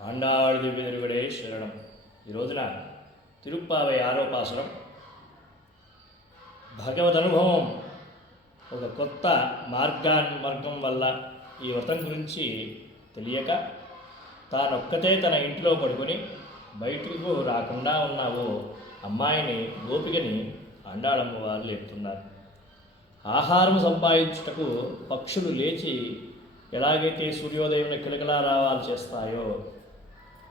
ఆండాళ్ దివ్య తిరుగడే శరణం. ఈ రోజున తిరుప్పావై ఆరోపాసురం భగవద్ అనుభవం ఒక కొత్త మార్గాన్ మార్గం వల్ల ఈ వ్రతం గురించి తెలియక తానొక్కతే తన ఇంట్లో పడుకొని బయటకు రాకుండా ఉన్న ఓ అమ్మాయిని గోపికని అండాళమ్మ వారు లేపుతున్నారు. ఆహారం సంపాదించుటకు పక్షులు లేచి ఎలాగైతే సూర్యోదయం కిలకలా రావాలు చేస్తాయో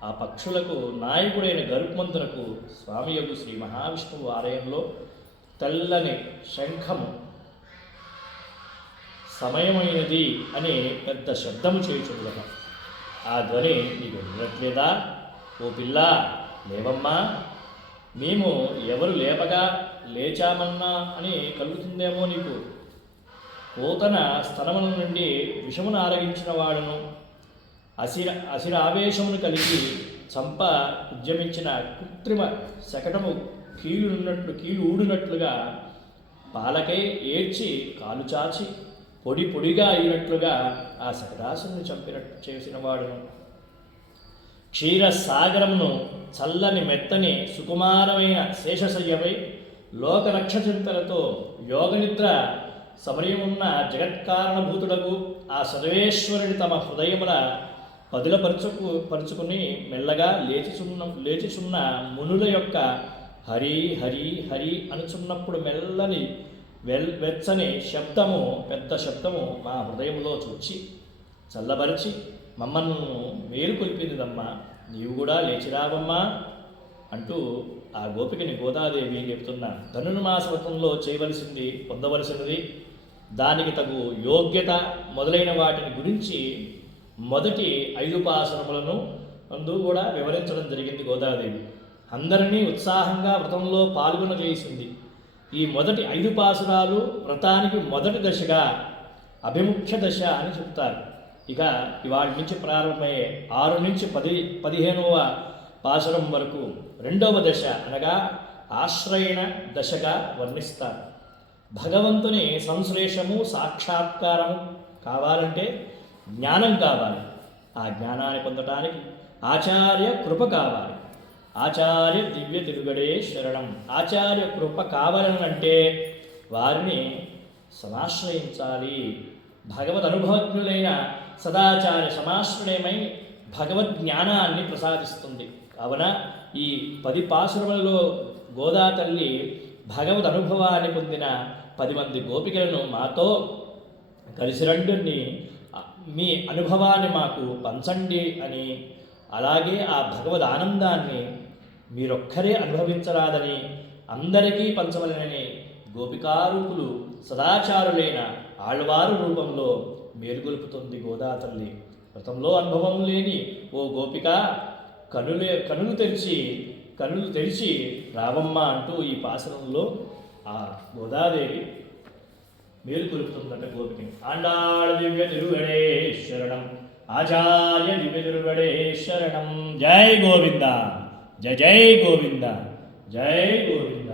ఆ పక్షులకు నాయకుడైన గరుత్మంతునకు స్వామి యొక్క శ్రీ మహావిష్ణువు ఆలయంలో తెల్లని శంఖము సమయమైనది అని పెద్ద శబ్దము చేయుచుండగా ఆ ధ్వని నీకు వినట్లేదా? ఓ పిల్ల లేవమ్మా. మేము ఎవరు లేపగా లేచామన్నా అని కలుగుతుందేమో నీకు? పోతన స్థలముల నుండి విషమును ఆరగించిన వాడును. అసిర అసిరావేశమును కలిగి చంప ఉద్యమించిన కృత్రిమ శకటము కీలున్నట్లు కీలు ఊడినట్లుగా పాలకై ఏడ్చి కాలు చాచి పొడి పొడిగా అయినట్లుగా ఆ శకటాసుని చంపినట్టు చేసిన వాడును. క్షీరసాగరమును చల్లని మెత్తని సుకుమారమైన శేషశయ్యపై లోకరక్షచింతలతో యోగనిద్ర సమయమున్న జగత్కారణభూతుడకు ఆ సర్వేశ్వరుని తమ హృదయముల పదులపరుచుకు పరుచుకుని మెల్లగా లేచిచున్న లేచిచున్న మునుల యొక్క హరి హరి హరి అనుచున్నప్పుడు మెల్లని వెల్ వెచ్చని శబ్దము పెద్ద శబ్దము మా హృదయంలో చూచి చల్లబరిచి మమ్మల్ని మేలు కొలిపిందిదమ్మా నీవు కూడా లేచిరావమ్మా. అంటూ ఆ గోపికని గోదాదేవి చెప్తున్న ధనుర్మాస వ్రతంలో చేయవలసింది పొందవలసినది దానికి తగు యోగ్యత మొదలైన వాటిని గురించి మొదటి ఐదు పాసనములను అందు కూడా వివరించడం జరిగింది గోదాదేవి. అందరినీ ఉత్సాహంగా వ్రతంలో పాల్గొన చేసింది ఈ మొదటి ఐదు పాసురాలు వ్రతానికి మొదటి దశగా అభిముఖ్య దశ అని చెప్తారు ఇక ఇవాళ నుంచి ప్రారంభమయ్యే ఆరు నుంచి పది పదిహేనవ పాసురం వరకు రెండవ దశ అనగా ఆశ్రయణ దశగా వర్ణిస్తారు. భగవంతుని సంశ్లేషము సాక్షాత్కారము కావాలంటే జ్ఞానం కావాలి. ఆ జ్ఞానాన్ని పొందటానికి ఆచార్య కృప కావాలి. ఆచార్య దివ్య తిరుగడే శరణం. ఆచార్య కృప కావాలనంటే వారిని సమాశ్రయించాలి. భగవద్ అనుభవజ్ఞులైన సదాచార్య సమాశ్రయమై భగవద్ జ్ఞానాన్ని ప్రసాదిస్తుంది. కావున ఈ పది పాసురములలో గోదా తల్లి భగవద్ అనుభవాన్ని పొందిన పది మంది గోపికలను మాతో కలిసి రెండుని మీ అనుభవాన్ని మాకు పంచండి అని అలాగే ఆ భగవద్ ఆనందాన్ని మీరొక్కరే అనుభవించరాదని అందరికీ పంచవలనని గోపికారూపులు సదాచారులైన ఆళ్వారు రూపంలో మేలుగొలుపుతుంది గోదా తల్లి వ్రతంలో అనుభవం లేని ఓ గోపిక కనులే కనులు తెరిచి కనులు తెరిచి రావమ్మ అంటూ ఈ పాసనంలో ఆ గోదాదేవి మేలు కొలుపుతుందట గోపికని ఆండాళ దివ్య తిరుగడే శరణం ఆచార్య దివ్య తిరుగడే శరణం జై గోవింద జయ జై గోవింద జై గోవింద.